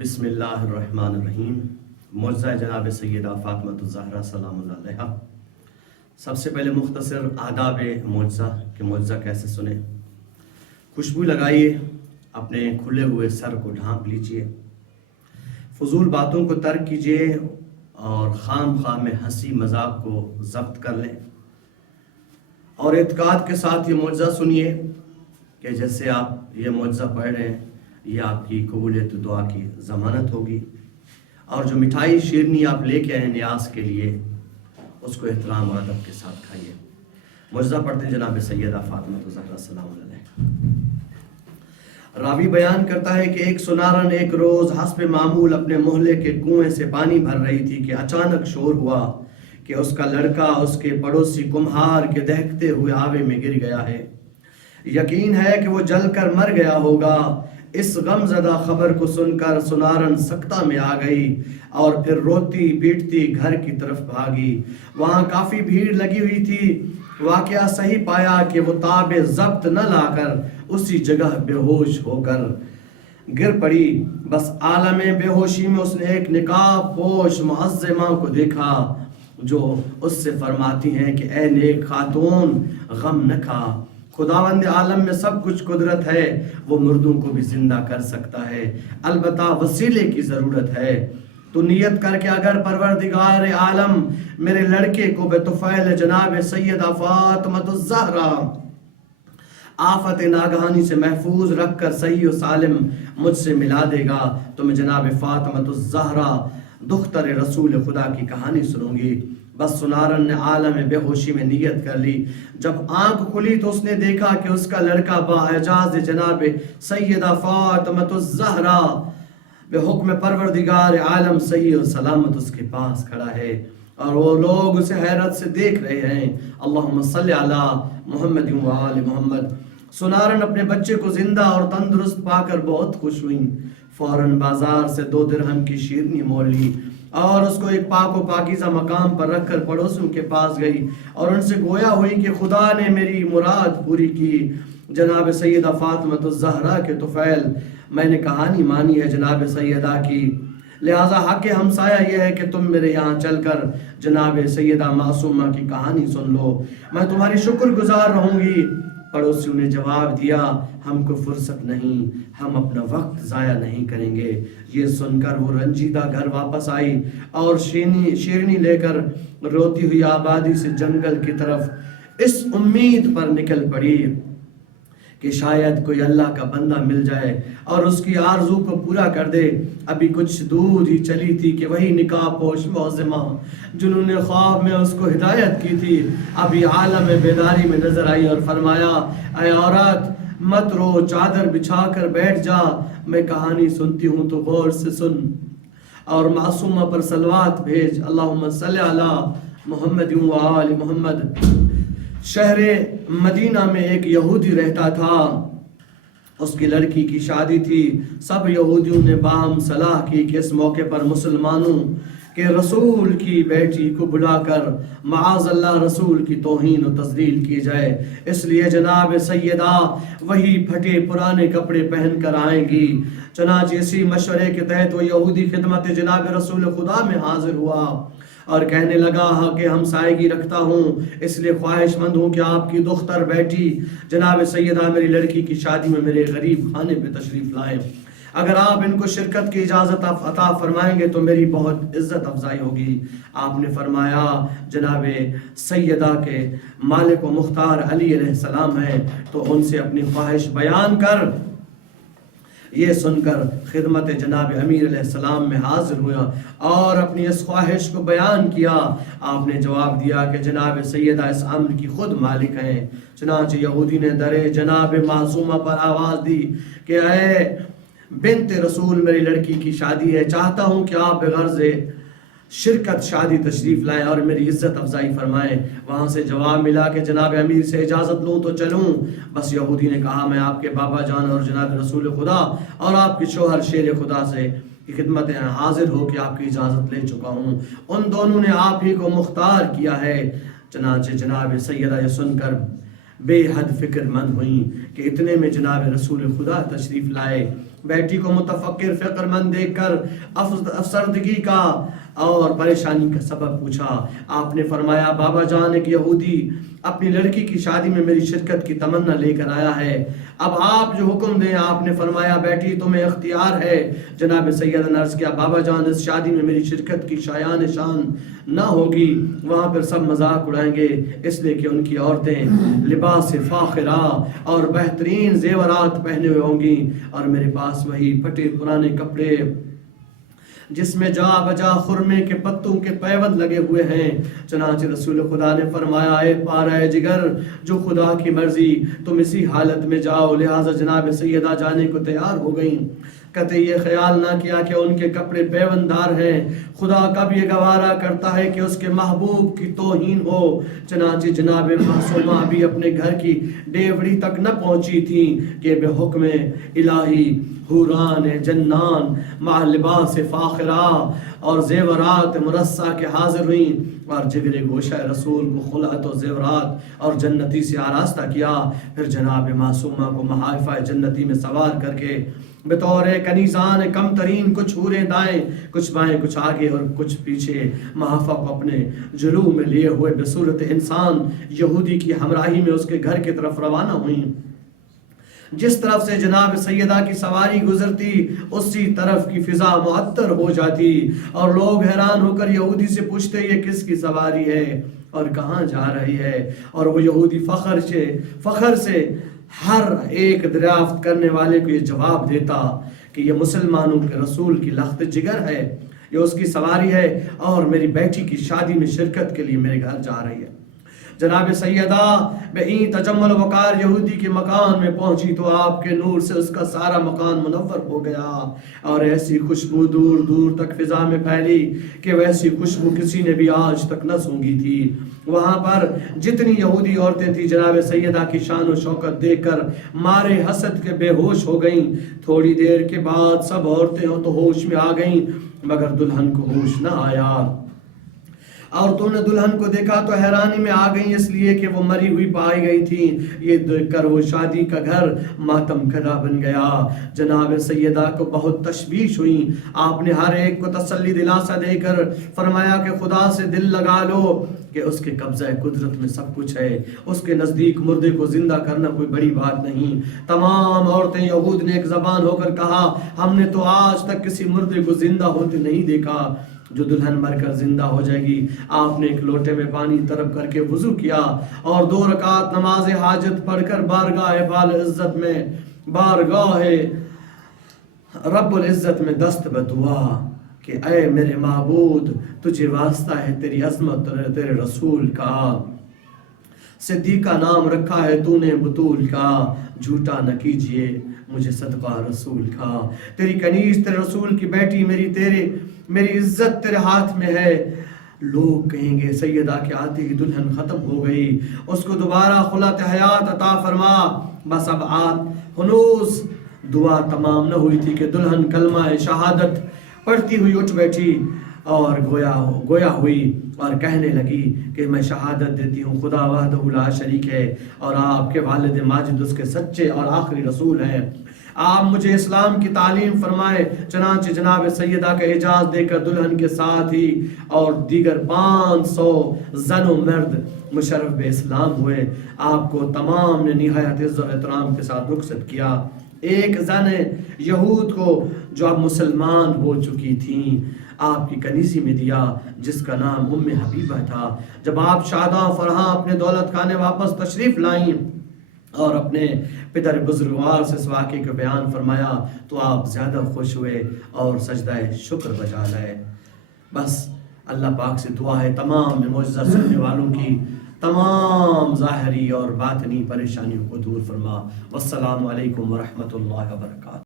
بسم اللہ الرحمن الرحیم۔ معجزہ جناب سیدہ فاطمہ الزہرا سلام اللہ علیہا۔ سب سے پہلے مختصر آداب معجزہ کہ معجزہ کیسے سنیں۔ خوشبو لگائیے، اپنے کھلے ہوئے سر کو ڈھانپ لیجئے، فضول باتوں کو ترک کیجئے اور خام خواہ میں ہنسی مذاق کو ضبط کر لیں، اور اعتقاد کے ساتھ یہ معجزہ سنیے کہ جیسے آپ یہ معجزہ پڑھ رہے ہیں یہ آپ کی قبولیت دعا کی ضمانت ہوگی، اور جو مٹھائی شیرنی آپ لے کے آئے نیاز کے لیے اس کو احترام اور ادب کے ساتھ کھائیے۔ معجزہ پڑھتے ہیں جناب سیدہ فاطمہ الزہرا سلام علیہ۔ راوی بیان کرتا ہے کہ ایک سنارن ایک روز حسب معمول اپنے محلے کے کنویں سے پانی بھر رہی تھی کہ اچانک شور ہوا کہ اس کا لڑکا اس کے پڑوسی کمہار کے دہکتے ہوئے آوے میں گر گیا ہے، یقین ہے کہ وہ جل کر مر گیا ہوگا۔ اس غم زدہ خبر کو سن کر سنارن سکتہ میں آ گئی اور پھر روتی پیٹتی گھر کی طرف بھاگی۔ وہاں کافی بھیڑ لگی ہوئی تھی۔ واقعہ صحیح پایا کہ وہ تاب ضبط نہ لا کر اسی جگہ بے ہوش ہو کر گر پڑی۔ بس عالم بے ہوشی میں اس نے ایک نقاب پوش معظمہ کو دیکھا جو اس سے فرماتی ہیں کہ اے نیک خاتون، غم نہ کھا، خداوند عالم میں سب کچھ قدرت ہے، وہ مردوں کو بھی زندہ کر سکتا ہے، البتہ وسیلے کی ضرورت ہے۔ تو نیت کر کے اگر پروردگار عالم میرے لڑکے کو بطفیل جناب سیدہ فاطمہ الزہرا آفت ناگہانی سے محفوظ رکھ کر صحیح و سالم مجھ سے ملا دے گا تو میں جناب فاطمہ الزہرا دختر رسول خدا کی کہانی سنوں گی۔ بس سنارن نے عالم بے ہوشی میں نیت کر لی۔ جب آنکھ کھلی تو اس نے دیکھا کہ اس کا لڑکا باعجاز جناب سیدہ فاطمہ الزہرا بے حکم پروردگار عالم صحیح و سلامت اس کے پاس کھڑا ہے، اور وہ لوگ اسے حیرت سے دیکھ رہے ہیں۔ اللہم صلی علی محمد و آل محمد۔ سنارن اپنے بچے کو زندہ اور تندرست پا کر بہت خوش ہوئیں۔ فوراً بازار سے 2 درہم کی شیرنی مول لی اور اس کو ایک پاک و پاکیزہ مقام پر رکھ کر پڑوسوں کے پاس گئی اور ان سے گویا ہوئی کہ خدا نے میری مراد پوری کی۔ جناب سیدہ فاطمہ الزہرا کے طفیل، میں نے کہانی مانی ہے جناب سیدہ کی، لہٰذا حق ہمسایہ یہ ہے کہ تم میرے یہاں چل کر جناب سیدہ معصومہ کی کہانی سن لو، میں تمہاری شکر گزار رہوں گی۔ پڑوسیوں نے جواب دیا، ہم کو فرصت نہیں، ہم اپنا وقت ضائع نہیں کریں گے۔ یہ سن کر وہ رنجیدہ گھر واپس آئی اور شیرنی لے کر روتی ہوئی آبادی سے جنگل کی طرف اس امید پر نکل پڑی کہ شاید کوئی اللہ کا بندہ مل جائے اور اس کی آرزو کو پورا کر دے۔ ابھی کچھ دور ہی چلی تھی کہ وہی نقاب پوش معظمہ جنہوں نے خواب میں اس کو ہدایت کی تھی ابھی عالم بیداری میں نظر آئی اور فرمایا، اے عورت مت رو، چادر بچھا کر بیٹھ جا، میں کہانی سنتی ہوں تو غور سے سن اور معصومہ پر صلوات بھیج۔ اللہم صلی علی محمد و آل محمد۔ شہر مدینہ میں ایک یہودی رہتا تھا، اس کی لڑکی کی شادی تھی۔ سب یہودیوں نے باہم صلاح کی کہ اس موقع پر مسلمانوں کے رسول کی بیٹی کو بلا کر معاذ اللہ رسول کی توہین و تذلیل کی جائے، اس لیے جناب سیدہ وہی پھٹے پرانے کپڑے پہن کر آئیں گی۔ چنانچہ اسی مشورے کے تحت وہ یہودی خدمت جناب رسول خدا میں حاضر ہوا اور کہنے لگا کہ ہمسائیگی رکھتا ہوں، اس لیے خواہش مند ہوں کہ آپ کی دختر بیٹی جناب سیدہ میری لڑکی کی شادی میں میرے غریب خانے پہ تشریف لائیں۔ اگر آپ ان کو شرکت کی اجازت عطا فرمائیں گے تو میری بہت عزت افزائی ہوگی۔ آپ نے فرمایا، جناب سیدہ کے مالک و مختار علی علیہ السلام ہیں تو ان سے اپنی خواہش بیان کر۔ یہ سن کر خدمت جناب امیر علیہ السلام میں حاضر ہوا اور اپنی اس خواہش کو بیان کیا۔ آپ نے جواب دیا کہ جناب سیدہ اس امر کی خود مالک ہیں۔ چنانچہ یہودی نے در جناب معصومہ پر آواز دی کہ اے بنت رسول میری لڑکی کی شادی ہے، چاہتا ہوں کہ آپ بغرض شرکت شادی تشریف لائیں اور میری عزت افزائی فرمائیں۔ وہاں سے جواب ملا کہ جناب امیر سے اجازت لوں تو چلوں؟ بس یہودی نے کہا، میں آپ کے بابا جان اور جناب رسول خدا اور آپ کے شوہر شیر خدا سے کی خدمت میں حاضر ہو کے آپ کی اجازت لے چکا ہوں، ان دونوں نے آپ ہی کو مختار کیا ہے۔ چنانچہ جناب سیدہ یہ سن کر بے حد فکر مند ہوئیں کہ اتنے میں جناب رسول خدا تشریف لائے بیٹی کو متفکر فکر مند دیکھ کر افسردگی کا اور پریشانی کا سبب پوچھا۔ آپ نے فرمایا بابا جان ایک یہودی اپنی لڑکی کی شادی میں میری شرکت کی تمنا لے کر آیا ہے، اب آپ جو حکم دیں۔ آپ نے فرمایا بیٹی تمہیں اختیار ہے۔ جناب سیدہ نے عرض کیا بابا جان اس شادی میں میری شرکت کی شایان شان نہ ہوگی، وہاں پر سب مذاق اڑائیں گے، اس لیے کہ ان کی عورتیں لباس فاخرہ اور بہترین زیورات پہنے ہوئے ہوں گی، اور میرے پاس وہی پھٹے پرانے کپڑے جس میں جا بجا خرمے کے پتوں کے پیوند لگے ہوئے ہیں۔ چنانچہ رسول خدا نے فرمایا اے پارہ جگر، جو خدا کی مرضی تم اسی حالت میں جاؤ۔ لہٰذا جناب سیدہ جانے کو تیار ہو گئیں۔ کہتے یہ خیال نہ کیا کہ ان کے کپڑے پیوندار ہیں، خدا کب یہ گوارا کرتا ہے کہ اس کے محبوب کی توہین ہو۔ چنانچہ جناب معصومہ بھی اپنے گھر کی ڈیوڑی تک نہ پہنچی تھی کہ بے حکم الہی حوران جنان مع لباس فاخرہ اور زیورات مرصع کے حاضر ہوئیں، اور جگر گوشہ رسول کو خلعت و زیورات اور جنتی سے آراستہ کیا۔ پھر جناب معصومہ کو محافہ جنتی میں سوار کر کے بطور کنیزان کم ترین کچھ حوریں دائیں کچھ بائیں کچھ آگے اور کچھ پیچھے محافہ کو اپنے جلو میں لیے ہوئے بصورت انسان یہودی کی ہمراہی میں اس کے گھر کی طرف روانہ ہوئیں۔ جس طرف سے جناب سیدہ کی سواری گزرتی اسی طرف کی فضا معطر ہو جاتی، اور لوگ حیران ہو کر یہودی سے پوچھتے یہ کس کی سواری ہے اور کہاں جا رہی ہے، اور وہ یہودی فخر سے ہر ایک دریافت کرنے والے کو یہ جواب دیتا کہ یہ مسلمانوں کے رسول کی لخت جگر ہے، یہ اس کی سواری ہے اور میری بیٹی کی شادی میں شرکت کے لیے میرے گھر جا رہی ہے۔ جناب سیدہ بہین تجمل وقار یہودی کے مکان میں پہنچی تو آپ کے نور سے اس کا سارا مکان منور ہو گیا، اور ایسی خوشبو دور دور تک فضا میں پھیلی کہ ویسی خوشبو کسی نے بھی آج تک نہ سونگھی تھی۔ وہاں پر جتنی یہودی عورتیں تھیں جناب سیدہ کی شان و شوکت دیکھ کر مارے حسد کے بے ہوش ہو گئیں۔ تھوڑی دیر کے بعد سب عورتیں تو ہوش میں آ گئیں، مگر دلہن کو ہوش نہ آیا، اور تو نے دلہن کو دیکھا تو حیرانی میں آ گئی، اس لیے کہ وہ مری ہوئی پائی گئی تھی۔ یہ دیکھ کر وہ شادی کا گھر ماتم کدا بن گیا۔ جناب سیدہ کو بہت تشویش ہوئی۔ آپ نے ہر ایک کو تسلی دلاسا دے کر فرمایا کہ خدا سے دل لگا لو کہ اس کے قبضہ قدرت میں سب کچھ ہے، اس کے نزدیک مردے کو زندہ کرنا کوئی بڑی بات نہیں۔ تمام عورتیں یہود نے ایک زبان ہو کر کہا ہم نے تو آج تک کسی مردے کو زندہ ہوتے نہیں دیکھا جو دلہن مر کر زندہ ہو جائے گی۔ آپ نے ایک لوٹے میں پانی طلب کر کے وضو کیا اور 2 رکعت نماز حاجت پڑھ کر بارگاہ رب العزت میں دست بدعا کہ اے میرے معبود تجھے واسطہ ہے تیری عظمت تیرے رسول کا، صدیقہ نام رکھا ہے تو نے بطول کا، جھوٹا نہ کیجئے مجھے صدقہ رسول کا، تیری کنیز تیرے رسول کی بیٹی میری عزت تیرے ہاتھ میں ہے۔ لوگ کہیں گے سیدہ کے آتے ہی دلہن ختم ہو گئی، اس کو دوبارہ خلعت حیات عطا فرما۔ بس اب ہنوز دعا تمام نہ ہوئی تھی کہ دلہن کلمہ شہادت پڑھتی ہوئی اٹھ بیٹھی اور گویا ہوئی اور کہنے لگی کہ میں شہادت دیتی ہوں خدا وحدہ لا شریک ہے اور آپ کے والد ماجد اس کے سچے اور آخری رسول ہیں، آپ مجھے اسلام کی تعلیم فرمائے۔ چنانچہ جناب سیدہ کا اجازت دے کر دلہن کے ساتھ ہی اور دیگر 500 زن و مرد مشرف بے اسلام ہوئے۔ آپ کو تمام نے نہایت عزت و احترام کے ساتھ رخصت کیا۔ ایک زن یہود کو جو اب مسلمان ہو چکی تھیں آپ کی کنیزی میں دیا جس کا نام ام حبیبہ تھا۔ جب آپ شاداں فرحاں اپنے دولت خانے واپس تشریف لائیں اور اپنے پدر بزرگوار سے اس واقعے کو بیان فرمایا تو آپ زیادہ خوش ہوئے اور سجدہ شکر بجا لائے۔ بس اللہ پاک سے دعا ہے تمام معجزہ سننے والوں کی تمام ظاہری اور باطنی پریشانیوں کو دور فرما۔ والسلام علیکم ورحمۃ اللہ وبرکاتہ۔